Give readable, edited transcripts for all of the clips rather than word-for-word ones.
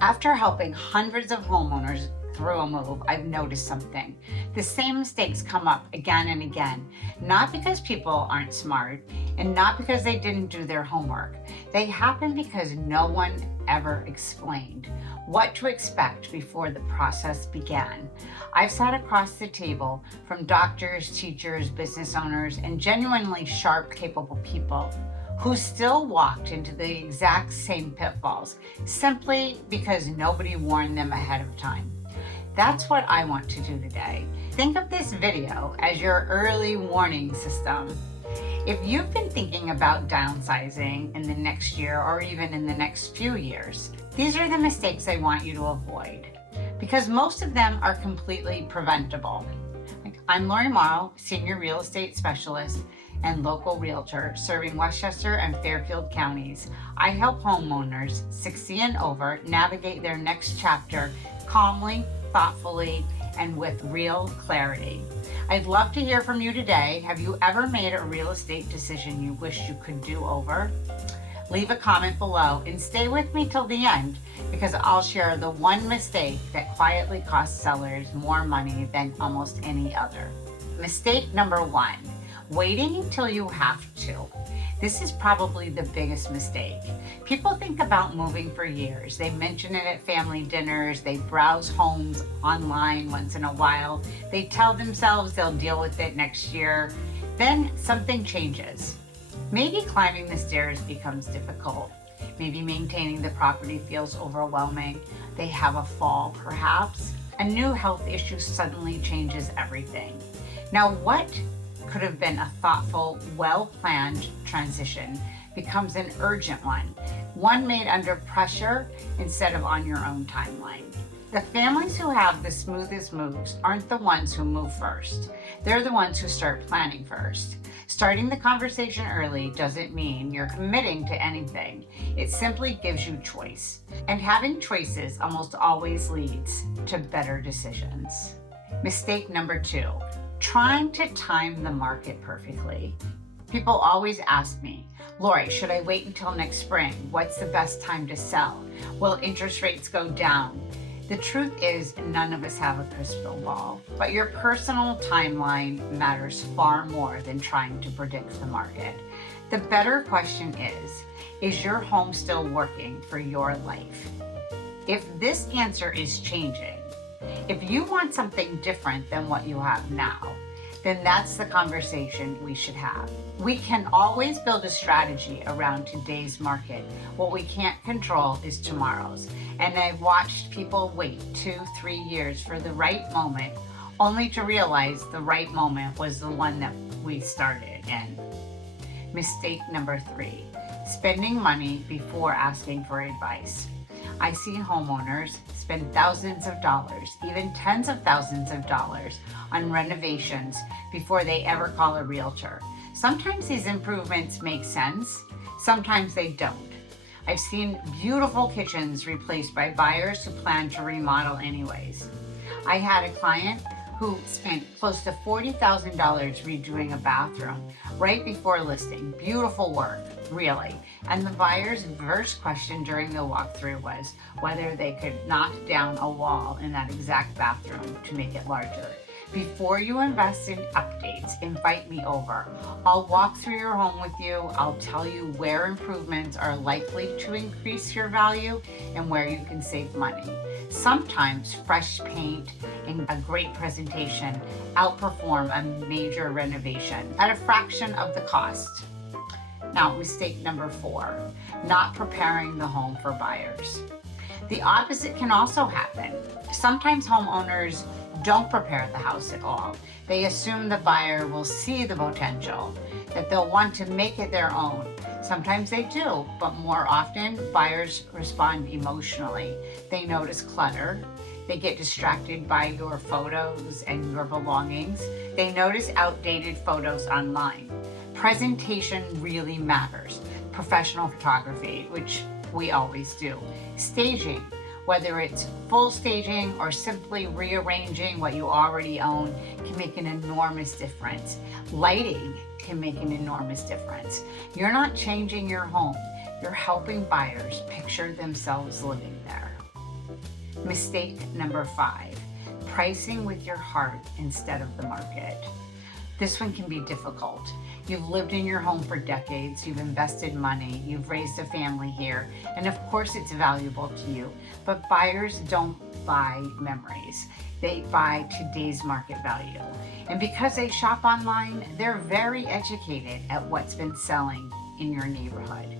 After helping hundreds of homeowners through a move, I've noticed something. The same mistakes come up again and again, not because people aren't smart and not because they didn't do their homework. They happen because no one ever explained what to expect before the process began. I've sat across the table from doctors, teachers, business owners, and genuinely sharp, capable people who still walked into the exact same pitfalls simply because nobody warned them ahead of time. That's what I want to do today. Think of this video as your early warning system. If you've been thinking about downsizing in the next year or even in the next few years, these are the mistakes I want you to avoid because most of them are completely preventable. I'm Lori Morrow, Senior Real Estate Specialist and local realtor serving Westchester and Fairfield counties. I help homeowners 60 and over navigate their next chapter calmly, thoughtfully, and with real clarity. I'd love to hear from you today. Have you ever made a real estate decision you wish you could do over? Leave a comment below and stay with me till the end because I'll share the one mistake that quietly costs sellers more money than almost any other. Mistake number one, waiting until you have to. This is probably the biggest mistake. People think about moving for years. They mention it at family dinners. They browse homes online once in a while. They tell themselves they'll deal with it next year. Then something changes. Maybe climbing the stairs becomes difficult. Maybe maintaining the property feels overwhelming. They have a fall, perhaps. A new health issue suddenly changes everything. Now, what could have been a thoughtful, well-planned transition becomes an urgent one made under pressure instead of on your own timeline. The families who have the smoothest moves aren't the ones who move first. They're the ones who start planning first. Starting the conversation early doesn't mean you're committing to anything. It simply gives you choice. And having choices almost always leads to better decisions. Mistake number two, trying to time the market perfectly. People always ask me, Lori, should I wait until next spring? What's the best time to sell? Will interest rates go down? The truth is, none of us have a crystal ball, but your personal timeline matters far more than trying to predict the market. The better question is your home still working for your life? If this answer is changing, if you want something different than what you have now, then that's the conversation we should have. We can always build a strategy around today's market. What we can't control is tomorrow's. And I've watched people wait 2-3 years for the right moment, only to realize the right moment was the one that we started in. Mistake number three, spending money before asking for advice. I see homeowners spend thousands of dollars, even tens of thousands of dollars on renovations before they ever call a realtor. Sometimes these improvements make sense, sometimes they don't. I've seen beautiful kitchens replaced by buyers who plan to remodel anyways. I had a client who spent close to $40,000 redoing a bathroom right before listing. Beautiful work, really. And the buyer's first question during the walkthrough was whether they could knock down a wall in that exact bathroom to make it larger. Before you invest in updates, invite me over. I'll walk through your home with you. I'll tell you where improvements are likely to increase your value and where you can save money. Sometimes fresh paint and a great presentation outperform a major renovation at a fraction of the cost. Now, mistake number four, not preparing the home for buyers. The opposite can also happen. Sometimes homeowners don't prepare the house at all. They assume the buyer will see the potential, that they'll want to make it their own. Sometimes they do, but more often buyers respond emotionally. They notice clutter. They get distracted by your photos and your belongings. They notice outdated photos online. Presentation really matters. Professional photography, which we always do. Staging, whether it's full staging or simply rearranging what you already own, can make an enormous difference. Lighting can make an enormous difference. You're not changing your home, you're helping buyers picture themselves living there. Mistake number 5, pricing with your heart instead of the market. This one can be difficult. You've lived in your home for decades, you've invested money, you've raised a family here, and of course it's valuable to you. But buyers don't buy memories. They buy today's market value. And because they shop online, they're very educated at what's been selling in your neighborhood.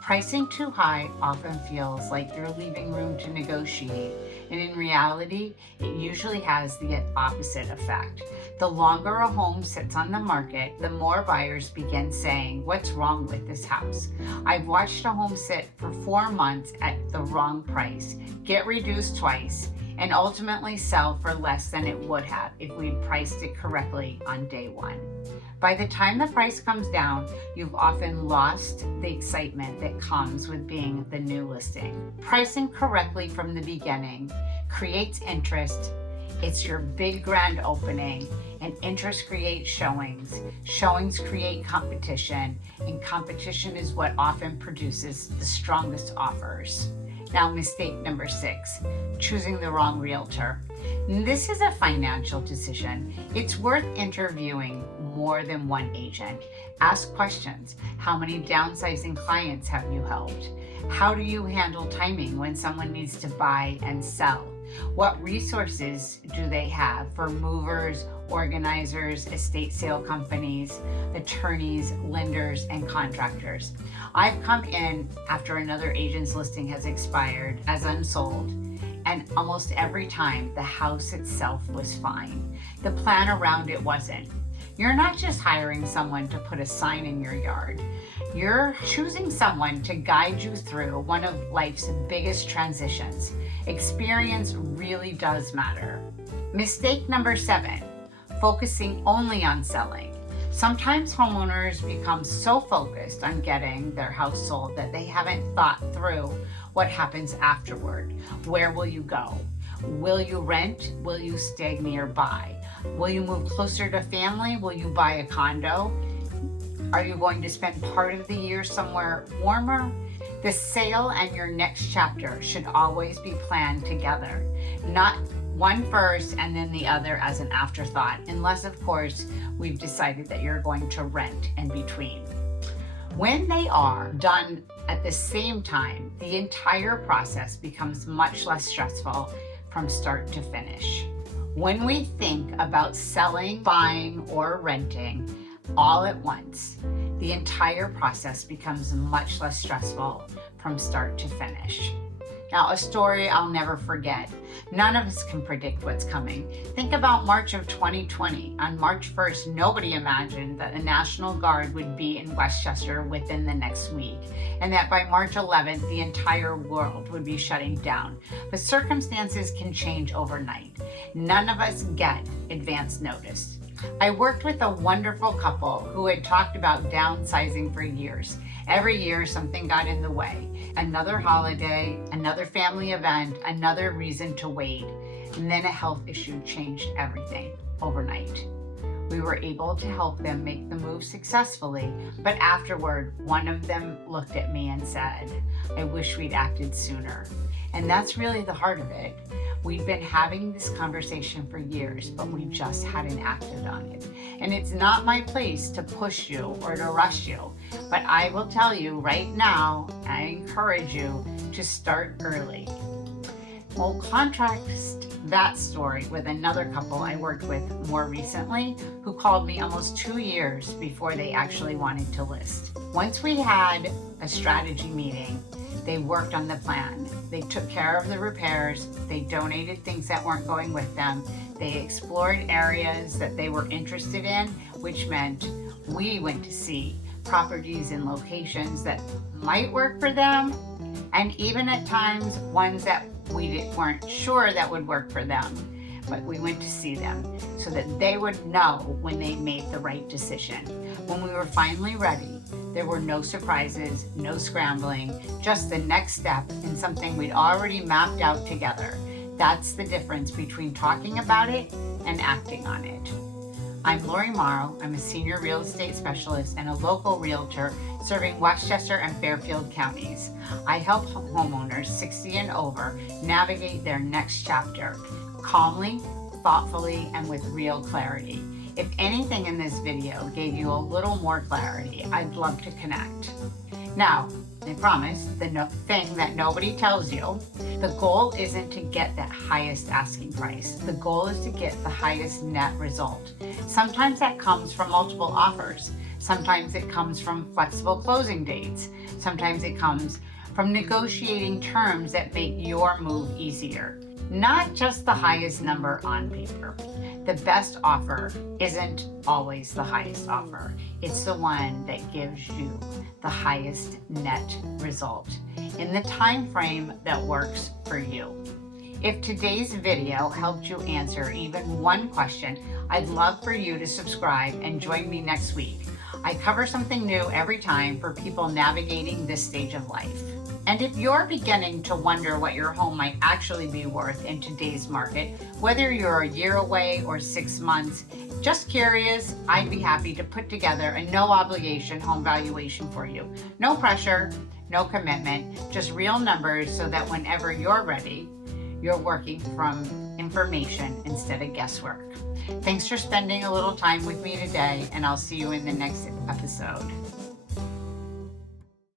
Pricing too high often feels like you're leaving room to negotiate, and in reality, it usually has the opposite effect. The longer a home sits on the market, the more buyers begin saying, "What's wrong with this house? I've watched a home sit for 4 months at the wrong price, get reduced twice, and ultimately sell for less than it would have if we'd priced it correctly on day one." By the time the price comes down, you've often lost the excitement that comes with being the new listing. Pricing correctly from the beginning creates interest. It's your big grand opening, and interest creates showings. Showings create competition, and competition is what often produces the strongest offers. Now, mistake number 6, choosing the wrong realtor. This is a financial decision. It's worth interviewing more than one agent. Ask questions. How many downsizing clients have you helped? How do you handle timing when someone needs to buy and sell? What resources do they have for movers, organizers, estate sale companies, attorneys, lenders, and contractors? I've come in after another agent's listing has expired as unsold, and almost every time the house itself was fine. The plan around it wasn't. You're not just hiring someone to put a sign in your yard. You're choosing someone to guide you through one of life's biggest transitions. Experience really does matter. Mistake number 7, focusing only on selling. Sometimes homeowners become so focused on getting their house sold that they haven't thought through what happens afterward. Where will you go? Will you rent? Will you stay nearby? Will you move closer to family? Will you buy a condo? Are you going to spend part of the year somewhere warmer? The sale and your next chapter should always be planned together, not one first and then the other as an afterthought, unless of course we've decided that you're going to rent in between. When they are done at the same time, the entire process becomes much less stressful from start to finish. When we think about selling, buying, or renting all at once, the entire process becomes much less stressful from start to finish. Now, a story I'll never forget. None of us can predict what's coming. Think about March of 2020. On March 1st, nobody imagined that the National Guard would be in Westchester within the next week, and that by March 11th, the entire world would be shutting down. But circumstances can change overnight. None of us get advance notice. I worked with a wonderful couple who had talked about downsizing for years. Every year, something got in the way. Another holiday, another family event, another reason to wait, and then a health issue changed everything overnight. We were able to help them make the move successfully, but afterward, one of them looked at me and said, "I wish we'd acted sooner." And that's really the heart of it. We've been having this conversation for years, but we just hadn't acted on it. And it's not my place to push you or to rush you, but I will tell you right now, I encourage you to start early. We'll contrast that story with another couple I worked with more recently who called me almost 2 years before they actually wanted to list. Once we had a strategy meeting, they worked on the plan. They took care of the repairs. They donated things that weren't going with them. They explored areas that they were interested in, which meant we went to see properties in locations that might work for them, and even at times ones that we weren't sure that would work for them. But we went to see them so that they would know when they made the right decision. When we were finally ready, there were no surprises, no scrambling, just the next step in something we'd already mapped out together. That's the difference between talking about it and acting on it. I'm Lori Morrow. I'm a senior real estate specialist and a local realtor serving Westchester and Fairfield counties. I help homeowners 60 and over navigate their next chapter calmly, thoughtfully, and with real clarity. If anything in this video gave you a little more clarity, I'd love to connect. Now, I promise, the thing that nobody tells you, the goal isn't to get that highest asking price. The goal is to get the highest net result. Sometimes that comes from multiple offers. Sometimes it comes from flexible closing dates. Sometimes it comes from negotiating terms that make your move easier. Not just the highest number on paper. The best offer isn't always the highest offer. It's the one that gives you the highest net result in the time frame that works for you. If today's video helped you answer even one question, I'd love for you to subscribe and join me next week. I cover something new every time for people navigating this stage of life. And if you're beginning to wonder what your home might actually be worth in today's market, whether you're a year away or 6 months, just curious, I'd be happy to put together a no obligation home valuation for you. No pressure, no commitment, just real numbers so that whenever you're ready, you're working from information instead of guesswork. Thanks for spending a little time with me today, and I'll see you in the next episode.